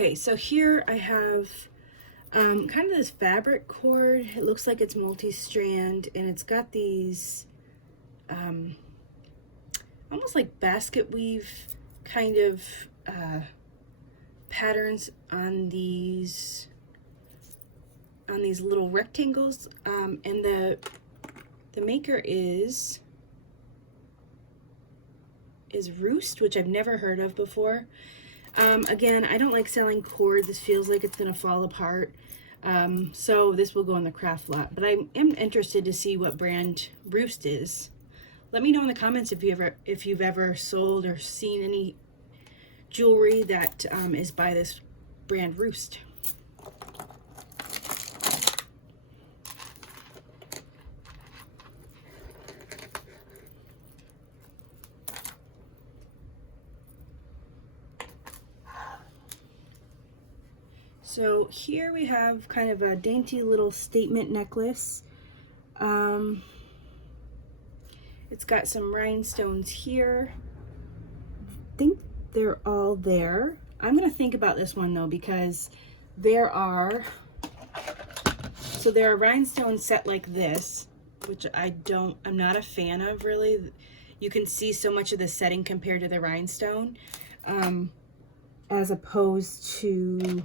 Okay, so here I have kind of this fabric cord. It looks like it's multi-strand, and it's got these almost like basket weave kind of patterns on these little rectangles, and the maker is Roost, which I've never heard of before. Again, I don't like selling cord. This feels like it's gonna fall apart. So this will go in the craft lot, but I am interested to see what brand Roost is. Let me know in the comments if you've ever sold or seen any jewelry that is by this brand Roost. So here we have kind of a dainty little statement necklace. It's got some rhinestones here. I think they're all there. I'm gonna think about this one though, because there are rhinestones set like this, which I'm not a fan of really. You can see so much of the setting compared to the rhinestone, as opposed to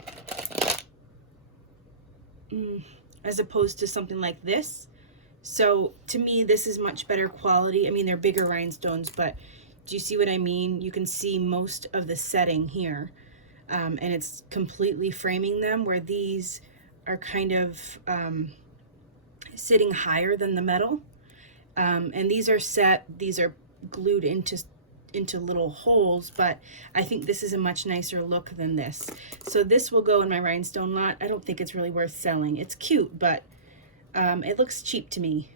something like this. So to me, this is much better quality. I mean, they're bigger rhinestones, but do you see what I mean? You can see most of the setting here, and it's completely framing them, where these are kind of sitting higher than the metal, and these are glued into little holes, but I think this is a much nicer look than this. So this will go in my rhinestone lot. I don't think it's really worth selling. It's cute, but it looks cheap to me.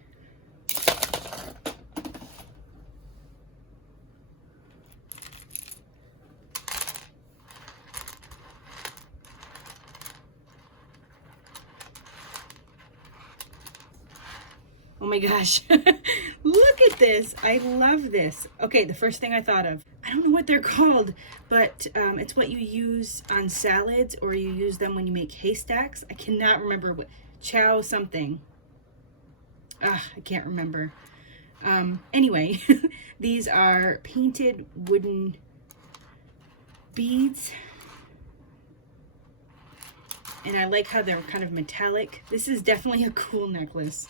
Oh my gosh, look at this. I love this. Okay, the first thing I thought of, I don't know what they're called, but it's what you use on salads, or you use them when you make haystacks. I cannot remember what, chow something. I can't remember. Anyway, these are painted wooden beads. And I like how they're kind of metallic. This is definitely a cool necklace.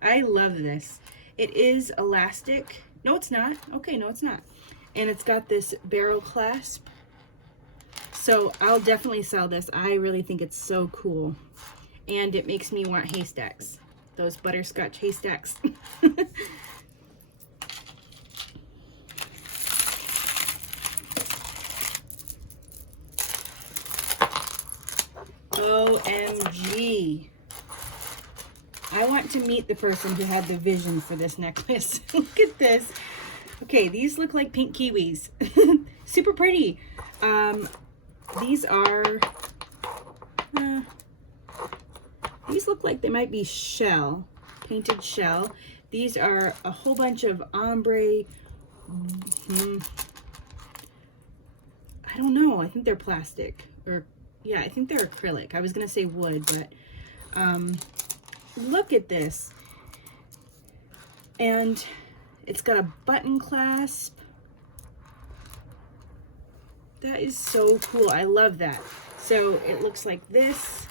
I love this. It is elastic. No, it's not. Okay, no, it's not. And it's got this barrel clasp. So I'll definitely sell this. I really think it's so cool. And it makes me want haystacks. Those butterscotch haystacks. OMG. I want to meet the person who had the vision for this necklace. Look at this. Okay, these look like pink kiwis. Super pretty. These look like they might be shell, painted shell. These are a whole bunch of ombre. I don't know. I think they're plastic, or yeah, I think they're acrylic. I was gonna say wood, but look at this. And it's got a button clasp. That is so cool. I love that. So it looks like this.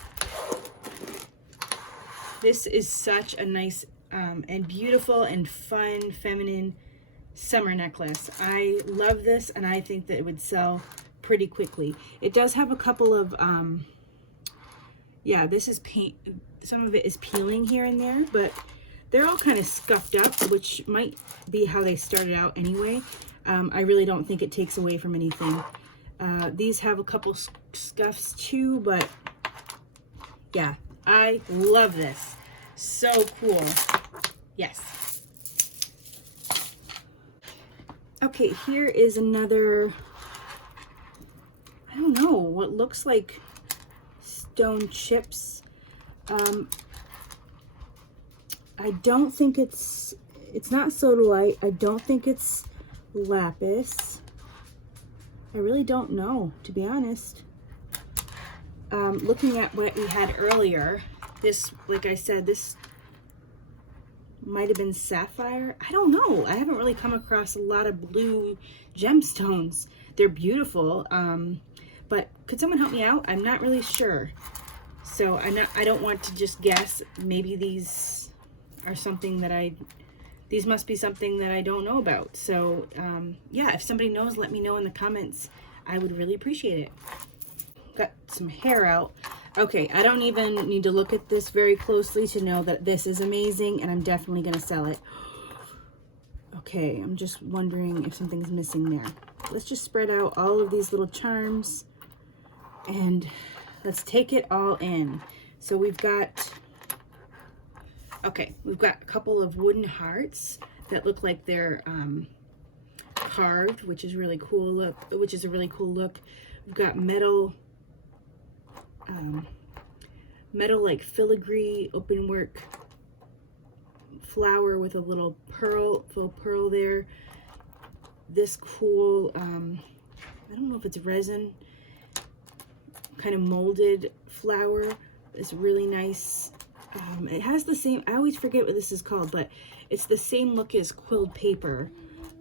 This is such a nice and beautiful and fun, feminine summer necklace. I love this, and I think that it would sell pretty quickly. It does have a couple of, yeah, this is paint. Some of it is peeling here and there, but they're all kind of scuffed up, which might be how they started out anyway. I really don't think it takes away from anything. These have a couple scuffs too, but yeah, I love this. So cool. Yes. Okay, here is another, I don't know, what looks like stone chips. I don't think it's not sodalite. I don't think it's lapis. I really don't know, to be honest. Looking at what we had earlier, this, like I said, this might have been sapphire. I don't know. I haven't really come across a lot of blue gemstones. They're beautiful, but could someone help me out? I'm not really sure. So I don't want to just guess. Maybe these are something that these must be something that I don't know about. So yeah, if somebody knows, let me know in the comments. I would really appreciate it. Got some hair out. Okay, I don't even need to look at this very closely to know that this is amazing, and I'm definitely gonna sell it. Okay, I'm just wondering if something's missing there. Let's just spread out all of these little charms and let's take it all in. So we've got, okay, we've got a couple of wooden hearts that look like they're carved, which is really cool look, which is a really cool look. We've got metal like filigree open work flower with a little pearl there. This cool, I don't know if it's resin, kind of molded flower. It's really nice. It has the same, I always forget what this is called, but it's the same look as quilled paper.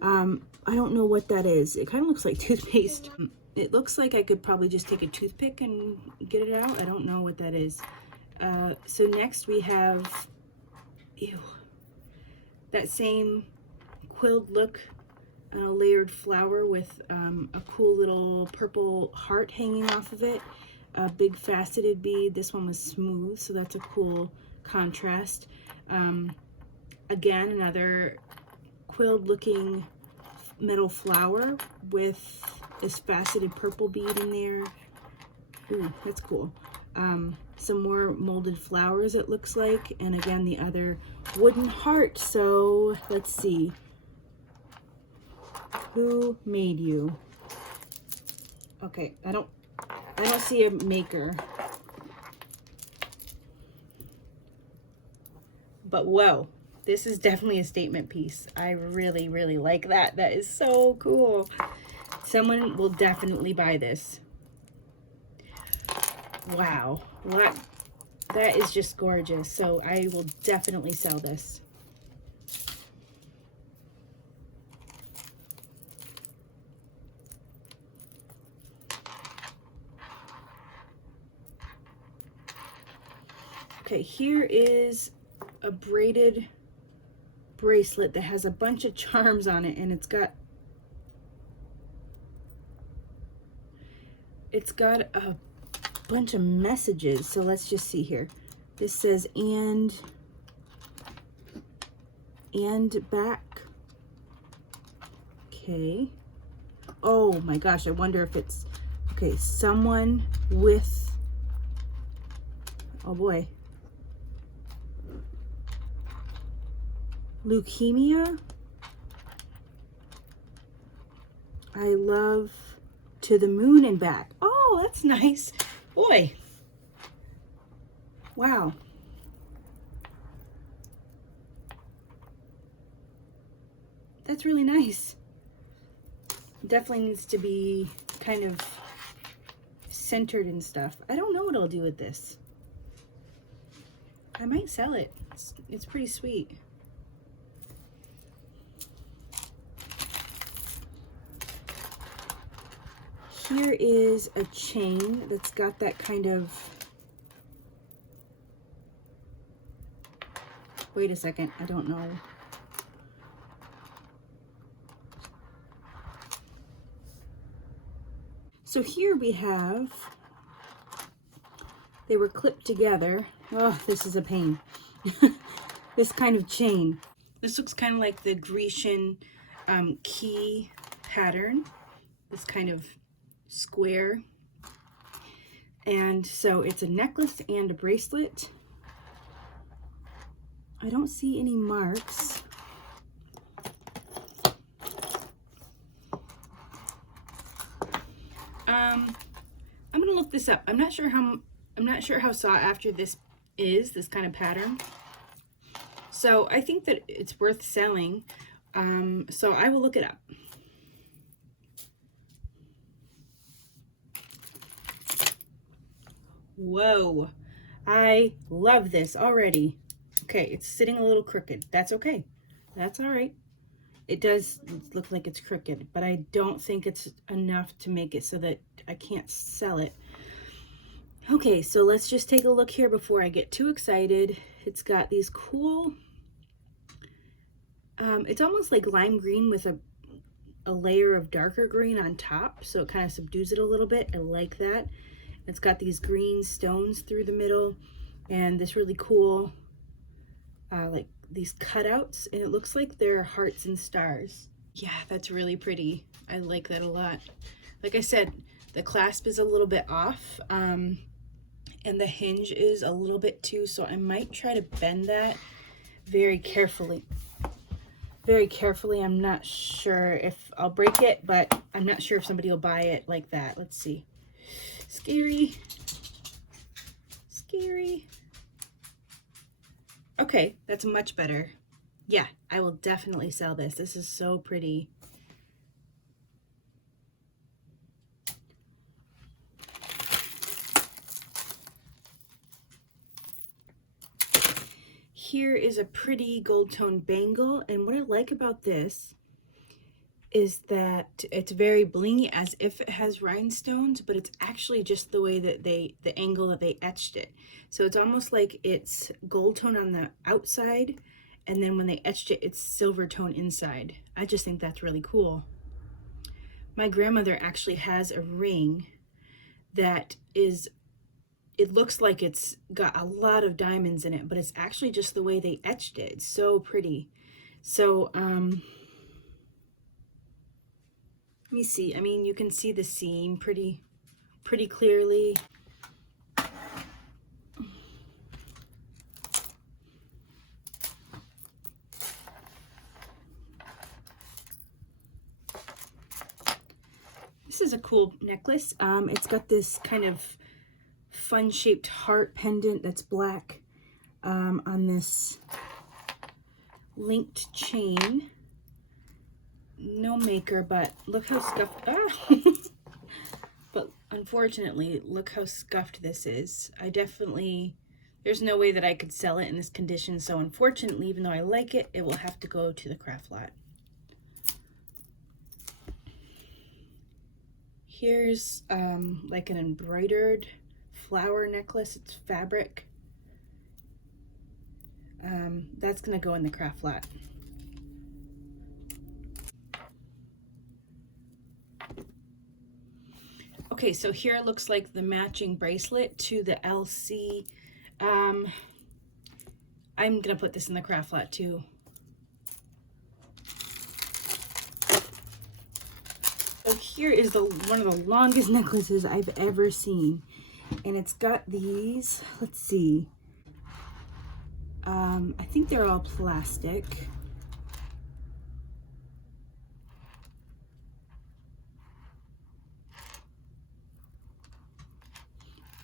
I don't know what that is. It kind of looks like toothpaste. It looks like I could probably just take a toothpick and get it out. I don't know what that is. So next we have, ew, that same quilled look and a layered flower with a cool little purple heart hanging off of it. A big faceted bead. This one was smooth, so that's a cool contrast. Again, another quilled looking metal flower with this faceted purple bead in there. Ooh, that's cool. Some more molded flowers, it looks like, and again the other wooden heart. So let's see, who made you? Okay, I don't see a maker, but whoa, this is definitely a statement piece. I really, really like that. That is so cool. Someone will definitely buy this. Wow, what? That is just gorgeous. So I will definitely sell this. Okay, here is a braided bracelet that has a bunch of charms on it, and it's got a bunch of messages. So let's just see here. This says and back. Okay. Oh my gosh, I wonder if it's, okay, someone with, oh boy, leukemia. I love to the moon and back. Oh, that's nice. Boy. Wow. That's really nice. Definitely needs to be kind of centered and stuff. I don't know what I'll do with this. I might sell it. It's pretty sweet. Here is a chain that's got that kind of, wait a second, I don't know. So here we have, they were clipped together. Oh, this is a pain. This kind of chain. This looks kind of like the Grecian key pattern. This kind of square. And so it's a necklace and a bracelet. I don't see any marks. I'm gonna look this up. I'm not sure how sought after this is, this kind of pattern. So I think that it's worth selling. So I will look it up. Whoa, I love this already. Okay, it's sitting a little crooked. That's okay. That's all right. It does look like it's crooked, but I don't think it's enough to make it so that I can't sell it. Okay, so let's just take a look here before I get too excited. It's got these cool, it's almost like lime green with a layer of darker green on top, so it kind of subdues it a little bit. I like that. It's got these green stones through the middle and this really cool, like these cutouts, and it looks like they're hearts and stars. Yeah, that's really pretty. I like that a lot. Like I said, the clasp is a little bit off, and the hinge is a little bit too, so I might try to bend that very carefully. Very carefully. I'm not sure if I'll break it, but I'm not sure if somebody will buy it like that. Let's see. Scary. Scary. Okay, that's much better. Yeah, I will definitely sell this. This is so pretty. Here is a pretty gold tone bangle, and what I like about this is that it's very blingy, as if it has rhinestones, but it's actually just the way that the angle that they etched it. So it's almost like it's gold tone on the outside, and then when they etched it, it's silver tone inside. I just think that's really cool. My grandmother actually has a ring that is, it looks like it's got a lot of diamonds in it, but it's actually just the way they etched it. It's so pretty. So, let me see. I mean, you can see the seam pretty clearly. This is a cool necklace. It's got this kind of fun-shaped heart pendant that's black on this linked chain. No maker, but look how scuffed. But unfortunately, look how scuffed this is. There's no way that I could sell it in this condition, so unfortunately, even though I like it, it will have to go to the craft lot. Here's like an embroidered flower necklace. It's fabric. That's gonna go in the craft lot. Okay, so here looks like the matching bracelet to the LC. I'm gonna put this in the craft lot too. So here is one of the longest necklaces I've ever seen, and it's got these. Let's see. I think they're all plastic.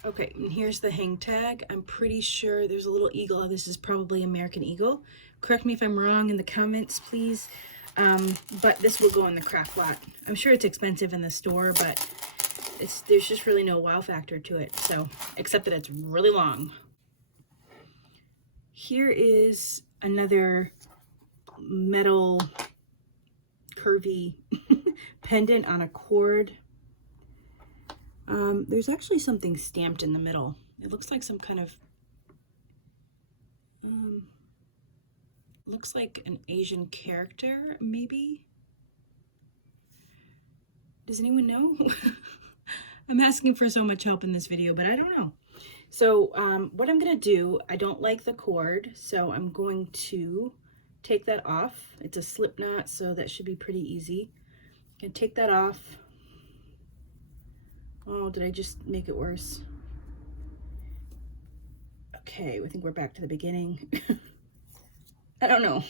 Okay, and here's the hang tag. I'm pretty sure there's a little eagle. This is probably American Eagle. Correct me if I'm wrong in the comments, please. But this will go in the craft lot. I'm sure it's expensive in the store, but there's just really no wow factor to it. So, except that it's really long. Here is another metal curvy pendant on a cord. There's actually something stamped in the middle. It looks like some kind of, looks like an Asian character, maybe? Does anyone know? I'm asking for so much help in this video, but I don't know. So what I'm gonna do, I don't like the cord, so I'm going to take that off. It's a slip knot, so that should be pretty easy. I'm gonna take that off. Oh, did I just make it worse? Okay, I think we're back to the beginning. I don't know.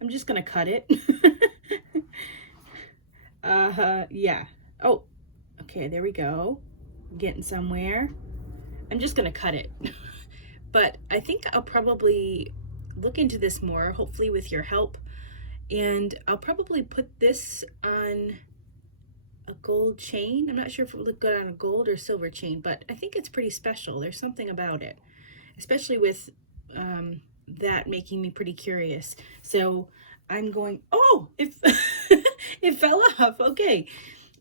I'm just gonna cut it. Yeah. Oh, okay, there we go. I'm getting somewhere. I'm just gonna cut it. But I think I'll probably look into this more, hopefully with your help. And I'll probably put this on a gold chain. I'm not sure if it would look good on a gold or silver chain, but I think it's pretty special. There's something about it, especially with that making me pretty curious. So I'm going, oh, it fell off. Okay,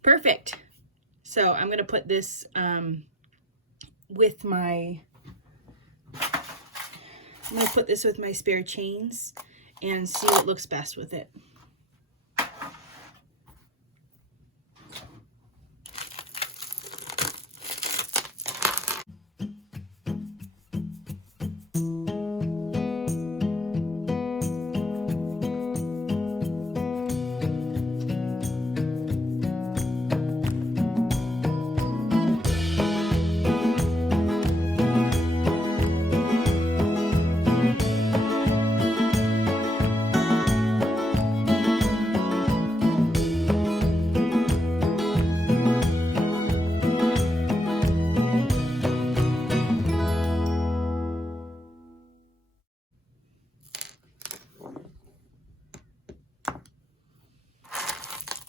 perfect. So I'm going to put this with my, I'm going to put this with my spare chains and see what looks best with it.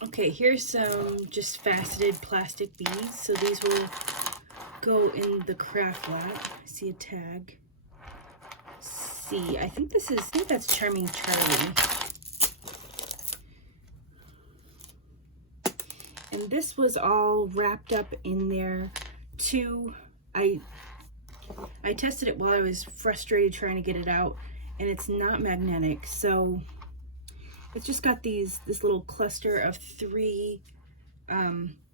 Okay, here's some just faceted plastic beads. So these will go in the craft lot. I see a tag. C. I think that's Charming Charlie. And this was all wrapped up in there too. I tested it while I was frustrated trying to get it out, and it's not magnetic. So it's just got this little cluster of 3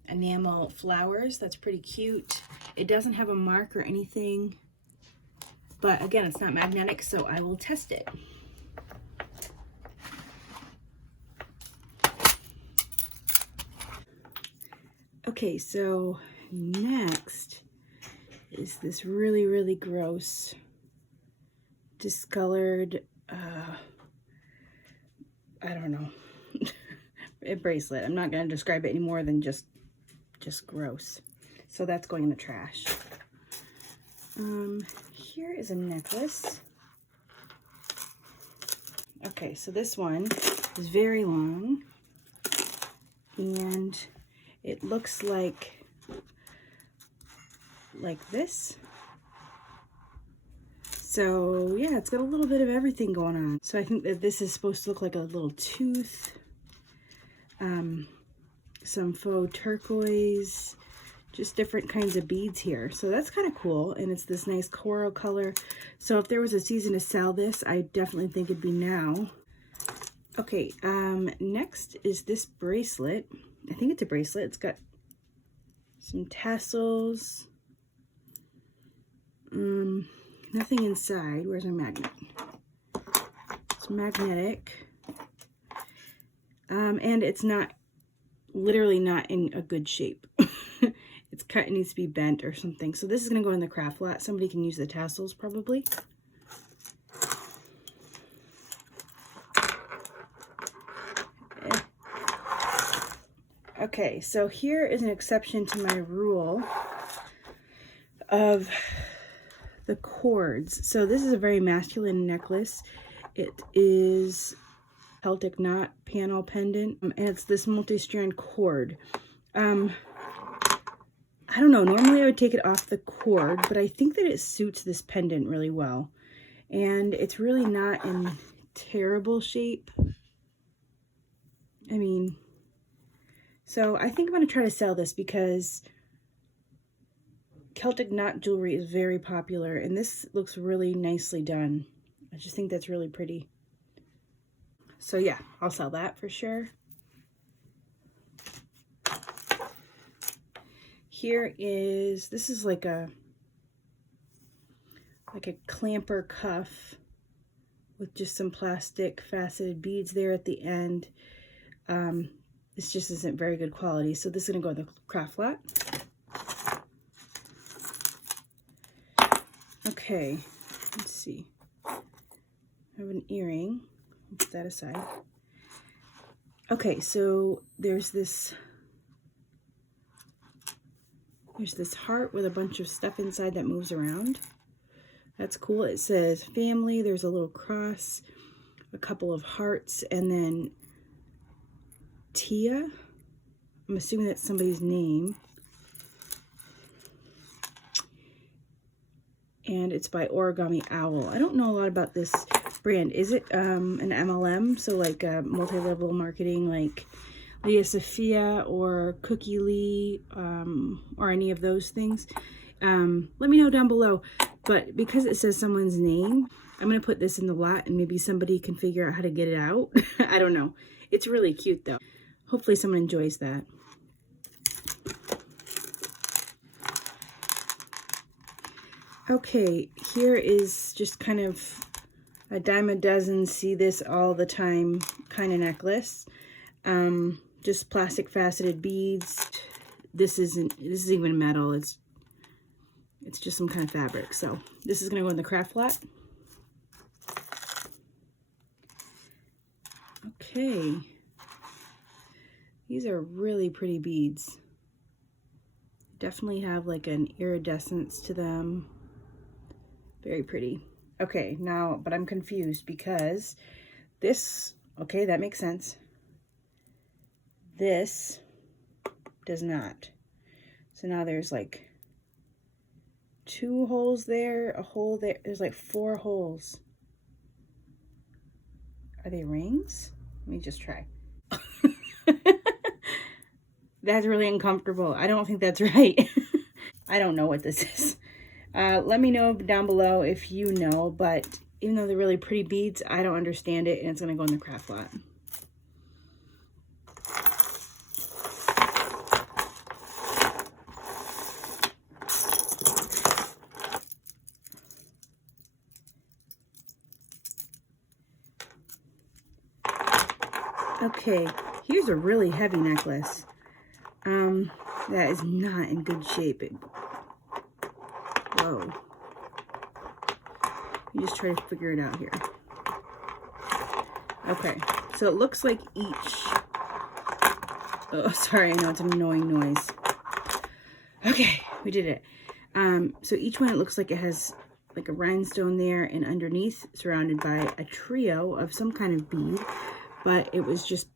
enamel flowers. That's pretty cute. It doesn't have a mark or anything, but again, it's not magnetic, so I will test it. Okay, so next is this really, really gross discolored, I don't know, a bracelet. I'm not going to describe it any more than just gross. So that's going in the trash. Here is a necklace. Okay, so this one is very long, and it looks like this. So yeah, it's got a little bit of everything going on. So I think that this is supposed to look like a little tooth, some faux turquoise, just different kinds of beads here. So that's kind of cool, and it's this nice coral color. So if there was a season to sell this, I definitely think it'd be now. Okay, next is this bracelet. I think it's a bracelet. It's got some tassels. Nothing inside. Where's our magnet? It's magnetic. And it's literally not in a good shape. It's cut, it needs to be bent or something. So this is going to go in the craft lot. Somebody can use the tassels probably. Okay, so here is an exception to my rule of the cords. So this is a very masculine necklace. It is Celtic knot panel pendant, and it's this multi-strand cord. I don't know, normally I would take it off the cord, but I think that it suits this pendant really well. And it's really not in terrible shape. I mean, so I think I'm going to try to sell this because Celtic knot jewelry is very popular, and this looks really nicely done. I just think that's really pretty. So yeah, I'll sell that for sure. This is like a clamper cuff with just some plastic faceted beads there at the end. This just isn't very good quality, so this is going to go in the craft lot. Okay, let's see. I have an earring. Put that aside. Okay, so there's this heart with a bunch of stuff inside that moves around. That's cool. It says family. There's a little cross, a couple of hearts, and then Tia. I'm assuming that's somebody's name. And it's by Origami Owl. I don't know a lot about this brand. Is it an MLM? So like multi-level marketing, like Leah Sophia or Cookie Lee, or any of those things? Let me know down below. But because it says someone's name, I'm going to put this in the lot and maybe somebody can figure out how to get it out. I don't know. It's really cute though. Hopefully someone enjoys that. Okay, here is just kind of a dime a dozen, see this all the time kind of necklace. Just plastic faceted beads. This isn't even metal. It's just some kind of fabric. So this is gonna go in the craft lot. Okay. These are really pretty beads. Definitely have like an iridescence to them. Very pretty. Okay, now, but I'm confused because this, okay, that makes sense. This does not. So now there's like 2 holes there, a hole there. There's like 4 holes. Are they rings? Let me just try. That's really uncomfortable. I don't think that's right. I don't know what this is. Let me know down below if you know, but even though they're really pretty beads, I don't understand it, and it's going to go in the craft lot. Okay, here's a really heavy necklace. That is not in good shape. Whoa. You just try to figure it out here. Okay, so it looks like each... Oh, sorry, I know it's an annoying noise. Okay, we did it. So each one, it looks like it has like a rhinestone there, and underneath surrounded by a trio of some kind of bead, but it was just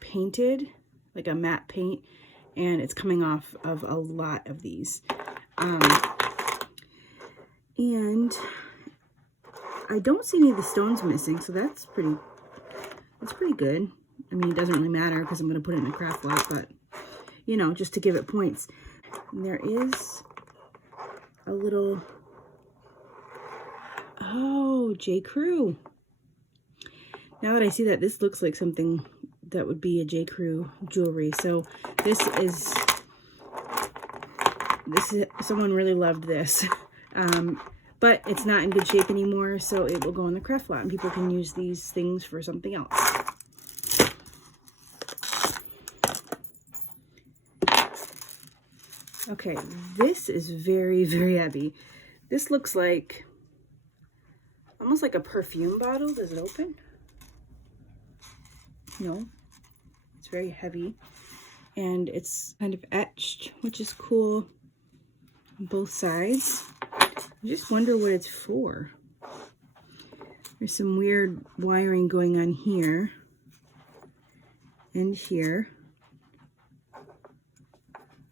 painted, like a matte paint, and it's coming off of a lot of these. And I don't see any of the stones missing, so that's pretty good. I mean, it doesn't really matter because I'm going to put it in a craft lot, but, you know, just to give it points. And there is a little, oh, J. Crew. Now that I see that, this looks like something that would be a J. Crew jewelry. So this is, someone really loved this. But it's not in good shape anymore, so it will go in the craft lot, and people can use these things for something else. Okay, this is very, very heavy. This looks like, almost like a perfume bottle. Does it open? No. It's very heavy, and it's kind of etched, which is cool on both sides. I just wonder what it's for. There's some weird wiring going on here and here.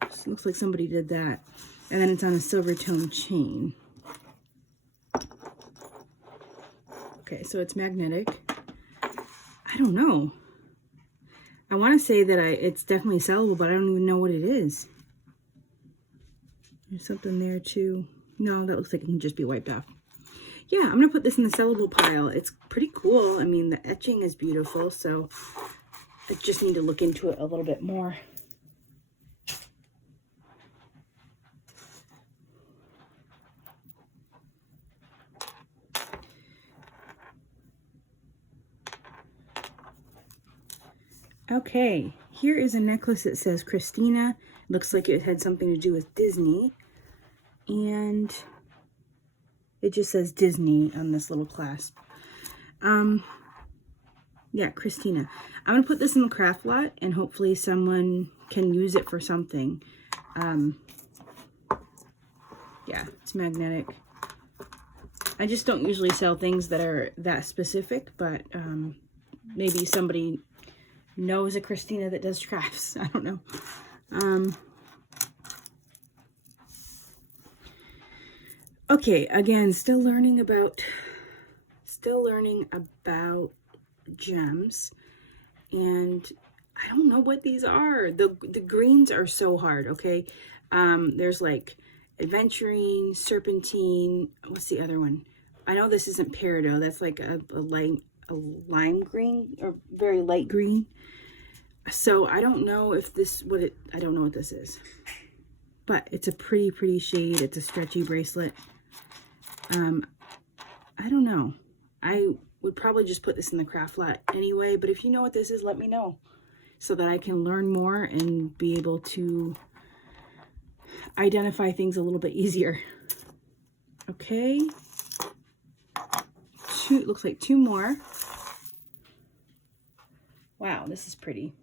Just looks like somebody did that. And then it's on a silver tone chain. Okay, so it's magnetic. I don't know. I want to say that it's definitely sellable, but I don't even know what it is. There's something there too. No, that looks like it can just be wiped off. Yeah, I'm going to put this in the sellable pile. It's pretty cool. I mean, the etching is beautiful, so I just need to look into it a little bit more. Okay, here is a necklace that says Christina. Looks like it had something to do with Disney. And it just says Disney on this little clasp. Yeah, Christina. I'm going to put this in the craft lot, and hopefully someone can use it for something. Yeah, it's magnetic. I just don't usually sell things that are that specific, but maybe somebody knows a Christina that does crafts. I don't know. Okay, again, still learning about gems, and I don't know what these are. The greens are so hard, okay? There's like aventurine, serpentine, what's the other one? I know this isn't peridot, that's like a lime green or very light green. So I don't know if this, I don't know what this is. But it's a pretty shade. It's a stretchy bracelet. I don't know. I would probably just put this in the craft lot anyway, but if you know what this is, let me know so that I can learn more and be able to identify things a little bit easier. Okay. It looks like 2 more. Wow, this is pretty.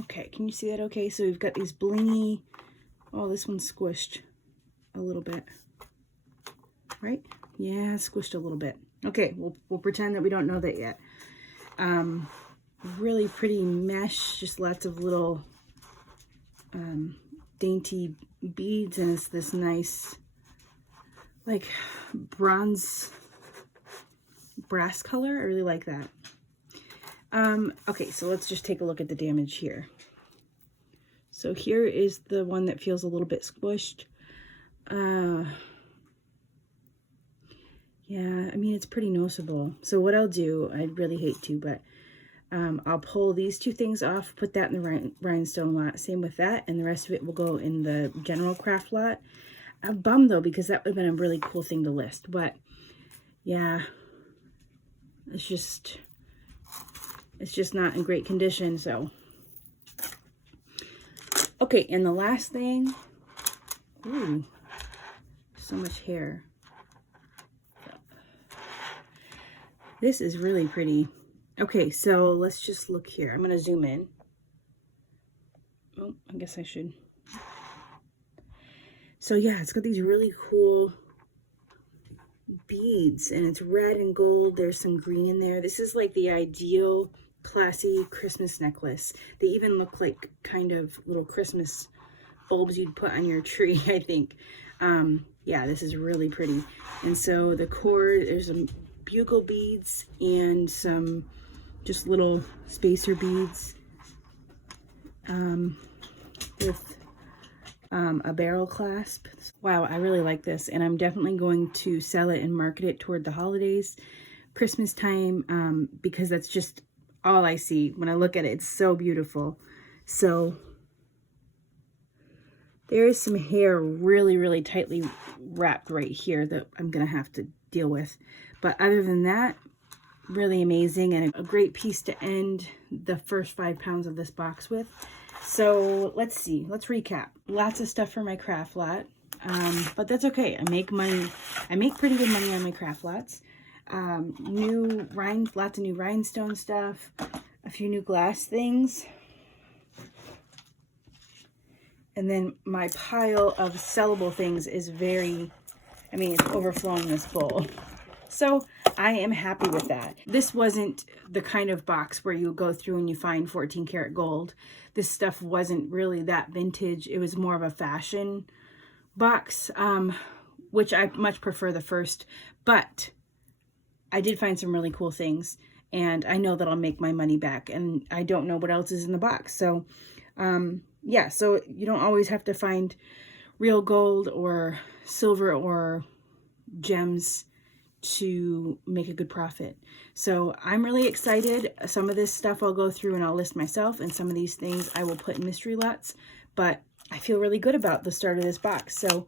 Okay, can you see that okay? So we've got these blingy, oh, this one's squished a little bit, right? Yeah, squished a little bit. Okay, we'll pretend that we don't know that yet. Really pretty mesh, just lots of little dainty beads, and it's this nice, like, brass color. I really like that. Okay, so let's just take a look at the damage here. So here is the one that feels a little bit squished. Yeah, I mean, it's pretty noticeable. So what I'll do, I really hate to, but I'll pull these 2 things off, put that in the rhinestone lot. Same with that, and the rest of it will go in the general craft lot. I'm bummed though, because that would have been a really cool thing to list. But yeah, it's just not in great condition. So okay, and the last thing, ooh, so much hair. This is really pretty. Okay, so let's just look here. I'm gonna zoom in. Oh, I guess I should. So yeah, it's got these really cool beads, and it's red and gold. There's some green in there. This is like the ideal classy Christmas necklace. They even look like kind of little Christmas bulbs you'd put on your tree, I think. Yeah, this is really pretty. And so the cord, there's some bugle beads and some just little spacer beads with a barrel clasp. Wow, I really like this, and I'm definitely going to sell it and market it toward the holidays, Christmas time, because that's just all I see when I look at it. It's so beautiful. So there is some hair really tightly wrapped right here that I'm gonna have to deal with, but other than that, really amazing, and a great piece to end the first 5 pounds of this box with. So let's see, let's recap. Lots of stuff for my craft lot, but that's okay. I make pretty good money on my craft lots. Lots of new rhinestone stuff, a few new glass things, and then my pile of sellable things is it's overflowing this bowl. So I am happy with that. This wasn't the kind of box where you go through and you find 14 karat gold. This stuff wasn't really that vintage. It was more of a fashion box, which I much prefer the first, but I did find some really cool things, and I know that I'll make my money back, and I don't know what else is in the box. So yeah, so you don't always have to find real gold or silver or gems to make a good profit. So I'm really excited. Some of this stuff I'll go through and I'll list myself, and some of these things I will put in mystery lots, but I feel really good about the start of this box. So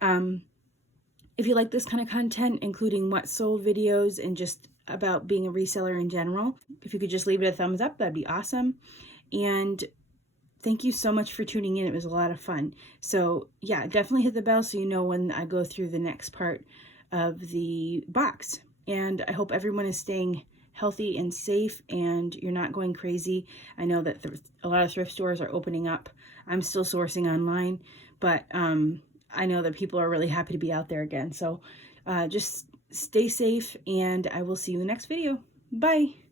if you like this kind of content, including what sold videos and just about being a reseller in general, if you could just leave it a thumbs up, that'd be awesome. And thank you so much for tuning in. It was a lot of fun. So yeah, definitely hit the bell so you know when I go through the next part of the box. And I hope everyone is staying healthy and safe, and you're not going crazy. I know that a lot of thrift stores are opening up. I'm still sourcing online, but I know that people are really happy to be out there again. So just stay safe, and I will see you in the next video. Bye.